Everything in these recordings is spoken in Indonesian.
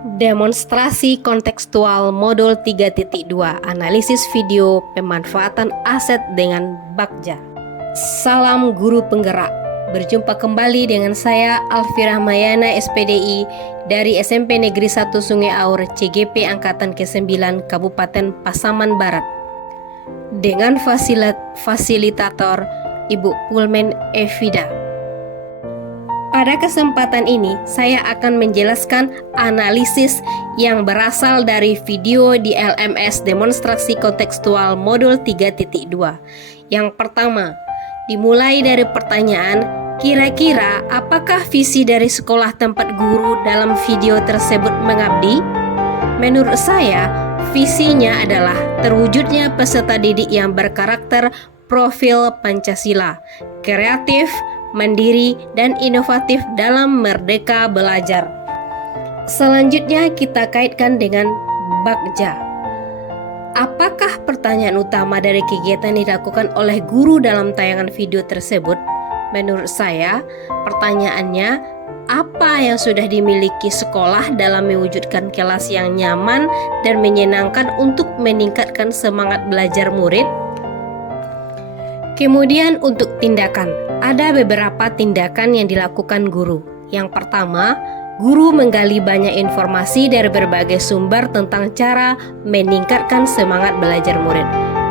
Demonstrasi kontekstual modul 3.2 Analisis video pemanfaatan aset dengan Bagja. Salam guru penggerak. Berjumpa kembali dengan saya Alfira Mayana SPDI dari SMP Negeri 1 Sungai Aur CGP Angkatan ke-9 Kabupaten Pasaman Barat. Dengan fasilitator Ibu Pulmen Evida. Pada kesempatan ini, saya akan menjelaskan analisis yang berasal dari video di LMS Demonstrasi Kontekstual Modul 3.2. Yang pertama, dimulai dari pertanyaan, kira-kira apakah visi dari sekolah tempat guru dalam video tersebut mengabdi? Menurut saya, visinya adalah terwujudnya peserta didik yang berkarakter profil Pancasila, kreatif, mandiri, dan inovatif dalam merdeka belajar. Selanjutnya kita kaitkan dengan Bagja. Apakah pertanyaan utama dari kegiatan dilakukan oleh guru dalam tayangan video tersebut? Menurut saya, pertanyaannya, apa yang sudah dimiliki sekolah dalam mewujudkan kelas yang nyaman dan menyenangkan untuk meningkatkan semangat belajar murid? Kemudian untuk tindakan, ada beberapa tindakan yang dilakukan guru. Yang pertama, guru menggali banyak informasi dari berbagai sumber tentang cara meningkatkan semangat belajar murid.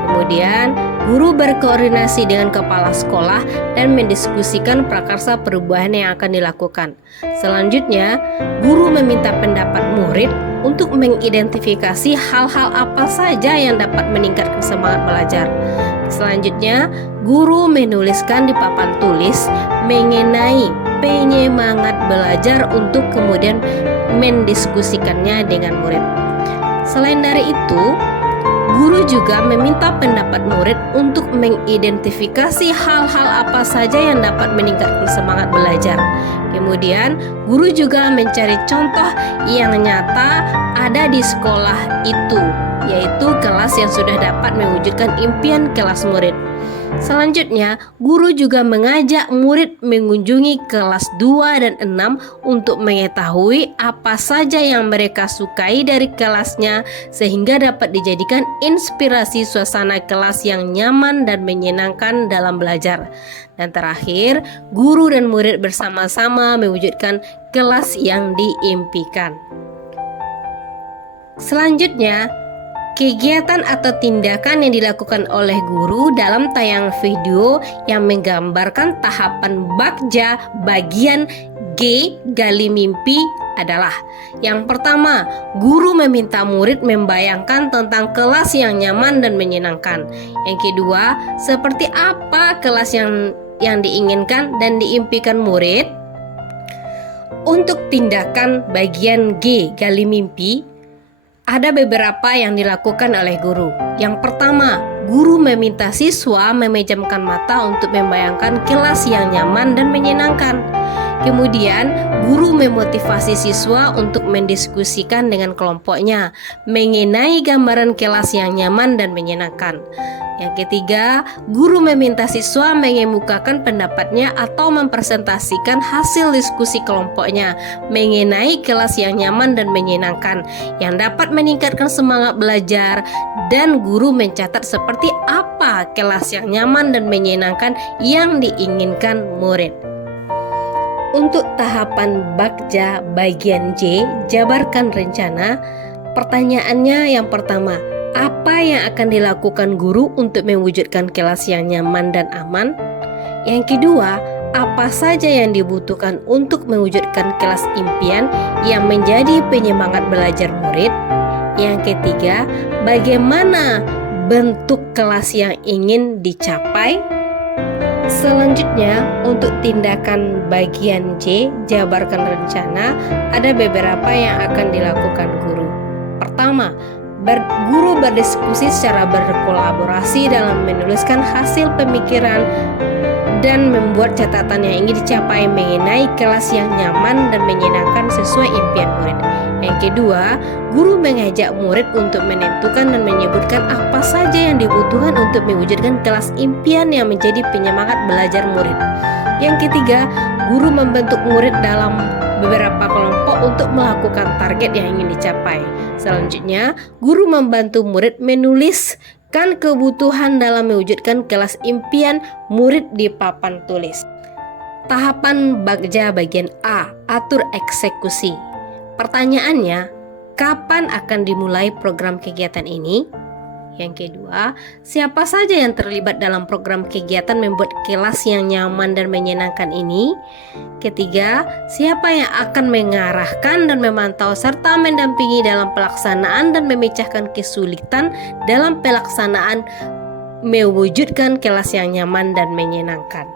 Kemudian, guru berkoordinasi dengan kepala sekolah dan mendiskusikan prakarsa perubahan yang akan dilakukan. Selanjutnya, guru meminta pendapat murid untuk mengidentifikasi hal-hal apa saja yang dapat meningkatkan semangat belajar. Selanjutnya, guru menuliskan di papan tulis mengenai penyemangat belajar untuk kemudian mendiskusikannya dengan murid. Selain dari itu, guru juga meminta pendapat murid untuk mengidentifikasi hal-hal apa saja yang dapat meningkatkan semangat belajar. Kemudian, guru juga mencari contoh yang nyata ada di sekolah itu, yaitu kelas yang sudah dapat mewujudkan impian kelas murid. Selanjutnya, guru juga mengajak murid mengunjungi kelas 2 dan 6 untuk mengetahui apa saja yang mereka sukai dari kelasnya sehingga dapat dijadikan inspirasi suasana kelas yang nyaman dan menyenangkan dalam belajar. Dan terakhir, guru dan murid bersama-sama mewujudkan kelas yang diimpikan. Selanjutnya, kegiatan atau tindakan yang dilakukan oleh guru dalam tayangan video yang menggambarkan tahapan Bagja bagian G gali mimpi adalah: yang pertama, guru meminta murid membayangkan tentang kelas yang nyaman dan menyenangkan. Yang kedua, seperti apa kelas yang diinginkan dan diimpikan murid. Untuk tindakan bagian G gali mimpi, ada beberapa yang dilakukan oleh guru. Yang pertama, guru meminta siswa memejamkan mata untuk membayangkan kelas yang nyaman dan menyenangkan. Kemudian, guru memotivasi siswa untuk mendiskusikan dengan kelompoknya mengenai gambaran kelas yang nyaman dan menyenangkan. Yang ketiga, guru meminta siswa mengemukakan pendapatnya atau mempresentasikan hasil diskusi kelompoknya mengenai kelas yang nyaman dan menyenangkan yang dapat meningkatkan semangat belajar, dan guru mencatat seperti apa kelas yang nyaman dan menyenangkan yang diinginkan murid. Untuk tahapan Bagja bagian J, jabarkan rencana. Pertanyaannya yang pertama, apa yang akan dilakukan guru untuk mewujudkan kelas yang nyaman dan aman? Yang kedua, apa saja yang dibutuhkan untuk mewujudkan kelas impian yang menjadi penyemangat belajar murid? Yang ketiga, bagaimana bentuk kelas yang ingin dicapai? Selanjutnya, untuk tindakan bagian J, jabarkan rencana, ada beberapa yang akan dilakukan guru. Pertama, guru berdiskusi secara berkolaborasi dalam menuliskan hasil pemikiran dan membuat catatan yang ingin dicapai mengenai kelas yang nyaman dan menyenangkan sesuai impian murid. Yang kedua, guru mengajak murid untuk menentukan dan menyebutkan apa saja yang dibutuhkan untuk mewujudkan kelas impian yang menjadi penyemangat belajar murid. Yang ketiga, guru membentuk murid dalam beberapa kelompok untuk melakukan target yang ingin dicapai. Selanjutnya, guru membantu murid menuliskan kebutuhan dalam mewujudkan kelas impian murid di papan tulis. Tahapan Bagja bagian A, atur eksekusi. Pertanyaannya, kapan akan dimulai program kegiatan ini? Yang kedua, siapa saja yang terlibat dalam program kegiatan membuat kelas yang nyaman dan menyenangkan ini? Ketiga, siapa yang akan mengarahkan dan memantau serta mendampingi dalam pelaksanaan dan memecahkan kesulitan dalam pelaksanaan mewujudkan kelas yang nyaman dan menyenangkan?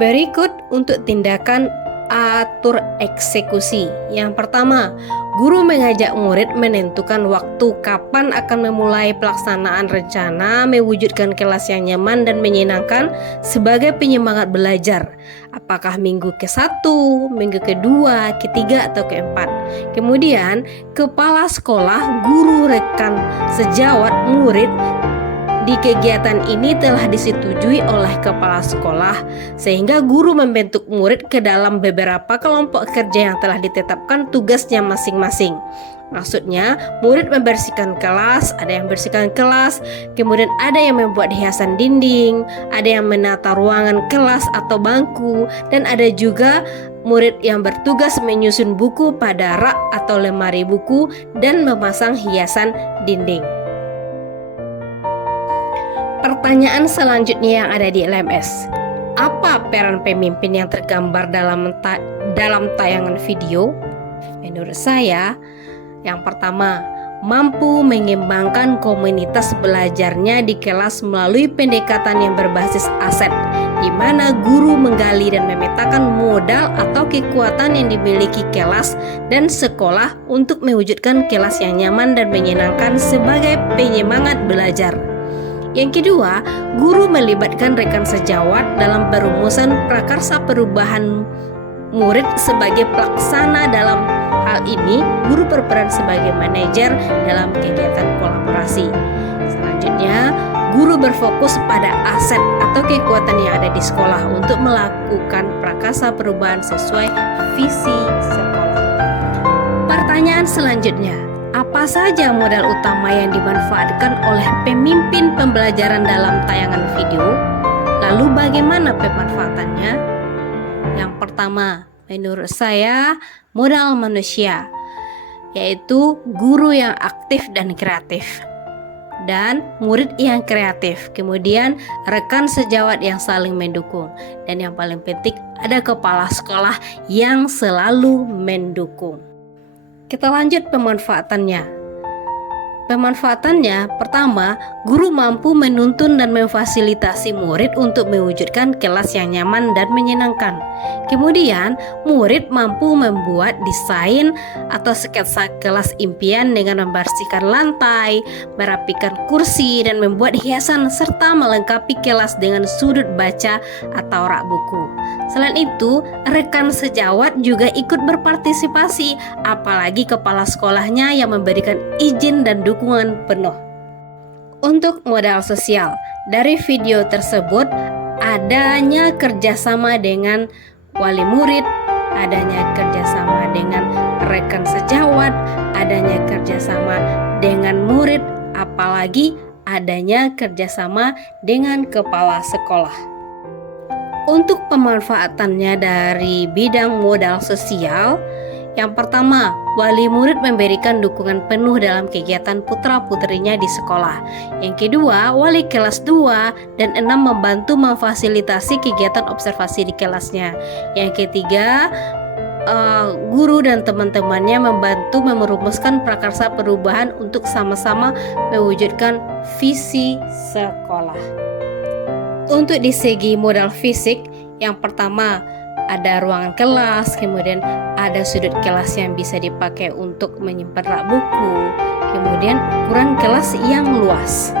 Berikut untuk tindakan atur eksekusi. Yang pertama, guru mengajak murid menentukan waktu kapan akan memulai pelaksanaan rencana mewujudkan kelas yang nyaman dan menyenangkan sebagai penyemangat belajar. Apakah minggu ke-1, minggu ke-2, ke-3, atau ke-4. Kemudian, kepala sekolah, guru, rekan sejawat murid di kegiatan ini telah disetujui oleh kepala sekolah, sehingga guru membentuk murid ke dalam beberapa kelompok kerja yang telah ditetapkan tugasnya masing-masing. Maksudnya, murid membersihkan kelas, ada yang bersihkan kelas, kemudian ada yang membuat hiasan dinding, ada yang menata ruangan kelas atau bangku, dan ada juga murid yang bertugas menyusun buku pada rak atau lemari buku dan memasang hiasan dinding. Pertanyaan selanjutnya yang ada di LMS. Apa peran pemimpin yang tergambar dalam tayangan video? Menurut saya, yang pertama, mampu mengembangkan komunitas belajarnya di kelas melalui pendekatan yang berbasis aset, di mana guru menggali dan memetakan modal atau kekuatan yang dimiliki kelas dan sekolah untuk mewujudkan kelas yang nyaman dan menyenangkan sebagai penyemangat belajar. Yang kedua, guru melibatkan rekan sejawat dalam perumusan prakarsa perubahan murid sebagai pelaksana. Dalam hal ini, guru berperan sebagai manajer dalam kegiatan kolaborasi. Selanjutnya, guru berfokus pada aset atau kekuatan yang ada di sekolah untuk melakukan prakarsa perubahan sesuai visi sekolah. Pertanyaan selanjutnya, apa saja modal utama yang dimanfaatkan oleh pemimpin pembelajaran dalam tayangan video? Lalu bagaimana pemanfaatannya? Yang pertama, menurut saya modal manusia, yaitu guru yang aktif dan kreatif, dan murid yang kreatif, kemudian rekan sejawat yang saling mendukung, dan yang paling penting ada kepala sekolah yang selalu mendukung. Kita lanjut pemanfaatannya. Pemanfaatannya, pertama, guru mampu menuntun dan memfasilitasi murid untuk mewujudkan kelas yang nyaman dan menyenangkan. Kemudian, murid mampu membuat desain atau sketsa kelas impian dengan membersihkan lantai, merapikan kursi, dan membuat hiasan serta melengkapi kelas dengan sudut baca atau rak buku. Selain itu, rekan sejawat juga ikut berpartisipasi, apalagi kepala sekolahnya yang memberikan izin dan dukungan penuh. Untuk modal sosial, dari video tersebut adanya kerjasama dengan wali murid, adanya kerjasama dengan rekan sejawat, adanya kerjasama dengan murid, apalagi adanya kerjasama dengan kepala sekolah. Untuk pemanfaatannya dari bidang modal sosial, yang pertama, wali murid memberikan dukungan penuh dalam kegiatan putra-putrinya di sekolah. Yang kedua, wali kelas 2 dan 6 membantu memfasilitasi kegiatan observasi di kelasnya. Yang ketiga, guru dan teman-temannya membantu merumuskan prakarsa perubahan untuk sama-sama mewujudkan visi sekolah. Untuk di segi modal fisik, yang pertama ada ruangan kelas, kemudian ada sudut kelas yang bisa dipakai untuk menyimpan rak buku, kemudian ukuran kelas yang luas.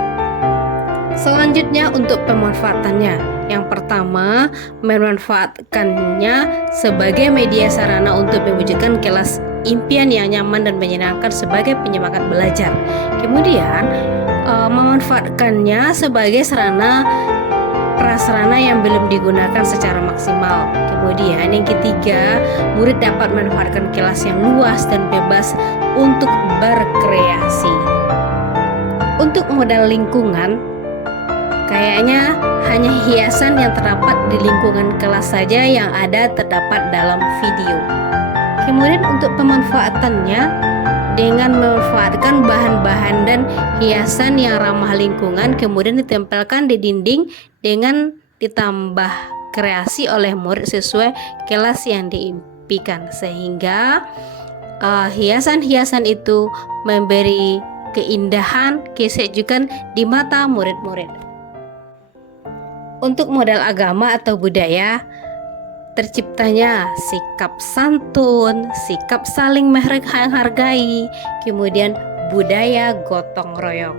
Selanjutnya untuk pemanfaatannya, yang pertama memanfaatkannya sebagai media sarana untuk mewujudkan kelas impian yang nyaman dan menyenangkan sebagai penyemangat belajar. Kemudian memanfaatkannya sebagai prasarana yang belum digunakan secara maksimal. Kemudian yang ketiga, murid dapat memanfaatkan kelas yang luas dan bebas untuk berkreasi. Untuk modal lingkungan, kayaknya hanya hiasan yang terdapat di lingkungan kelas saja yang ada terdapat dalam video. Kemudian untuk pemanfaatannya, dengan memanfaatkan bahan-bahan dan hiasan yang ramah lingkungan, kemudian ditempelkan di dinding dengan ditambah kreasi oleh murid sesuai kelas yang diimpikan, sehingga hiasan-hiasan itu memberi keindahan, kesejukan di mata murid-murid. Untuk modal agama atau budaya, terciptanya sikap santun, sikap saling menghargai, kemudian budaya gotong royong.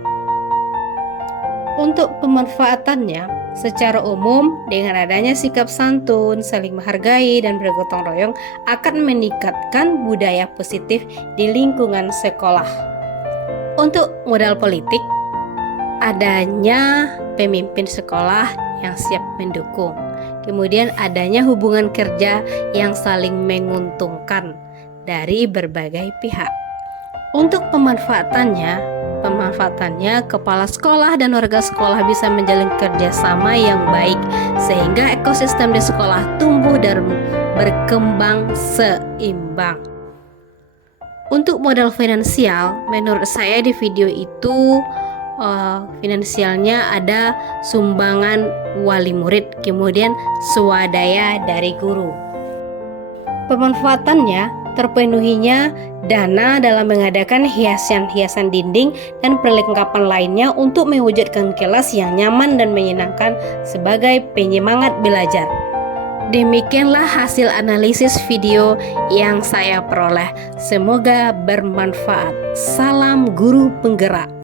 Untuk pemanfaatannya, secara umum dengan adanya sikap santun, saling menghargai, dan bergotong royong akan meningkatkan budaya positif di lingkungan sekolah. Untuk modal politik, adanya pemimpin sekolah yang siap mendukung. Kemudian adanya hubungan kerja yang saling menguntungkan dari berbagai pihak. Untuk pemanfaatannya, kepala sekolah dan warga sekolah bisa menjalin kerjasama yang baik sehingga ekosistem di sekolah tumbuh dan berkembang seimbang. Untuk modal finansial, menurut saya di video itu finansialnya ada sumbangan wali murid, kemudian swadaya dari guru. Pemanfaatannya terpenuhinya dana dalam mengadakan hiasan-hiasan dinding dan perlengkapan lainnya untuk mewujudkan kelas yang nyaman dan menyenangkan sebagai penyemangat belajar. Demikianlah hasil analisis video yang saya peroleh. Semoga bermanfaat. Salam guru penggerak.